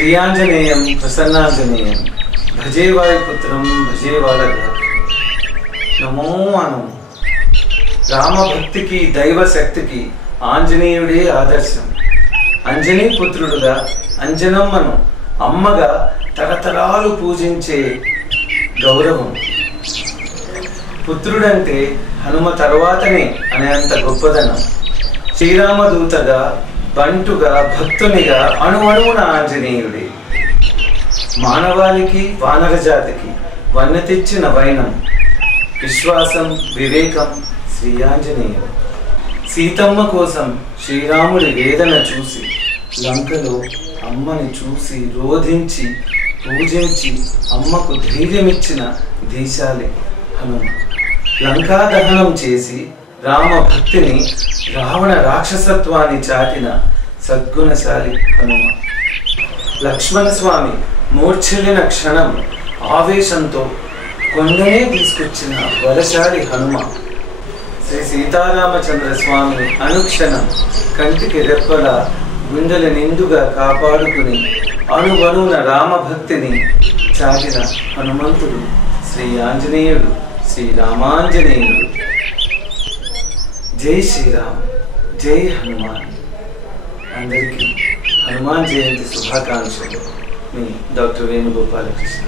శ్రీయాంజనేయం ప్రసన్నాంజనేయం భజే వాయుపుత్రం భజే వాలగాత్రం. నమో నమో. రామభక్తికి దైవ శక్తికి ఆంజనేయుడే ఆదర్శం. అంజనీ పుత్రుడుగా అంజనమ్మను అమ్మగా తరతరాలు పూజించే గౌరవం. పుత్రుడంటే హనుమ తరువాతనే అనేంత గొప్పదనం. శ్రీరామదూతగా, బంటుగా, భక్తునిగా అణువణువున ఆంజనేయుడే. మానవాళికి వానర జాతికి వన్నె తెచ్చిన వైనం, విశ్వాసం, వివేకం శ్రీ ఆంజనేయుడు. సీతమ్మ కోసం శ్రీరాముడి వేదన చూసి లంకలో అమ్మని చూసి రోధించి పూజించి అమ్మకు ధైర్యమిచ్చిన దేశాలే హనుమ. లంకా దహనం చేసి రామ భక్తిని, రావణ రాక్షసత్వాన్ని చాటిన సద్గుణశాలి హనుమ. లక్ష్మణ స్వామి మూర్ఛలిన క్షణం ఆవేశంతో కొండనే తీసుకొచ్చిన బలశాలి హనుమ. శ్రీ సీతారామచంద్ర స్వామిని అనుక్షణం కంటికి రెప్పల గుండెల నిండుగా కాపాడుకుని అణువణువున రామభక్తిని చాటిన హనుమంతుడు శ్రీ ఆంజనేయుడు, శ్రీ రామాంజనేయుడు. జై శ్రీరామ్, జై హనుమాన్. అందరికీ హనుమాన్ జయంతి శుభాకాంక్షలు. మీ డాక్టర్ వేణుగోపాలకృష్ణ.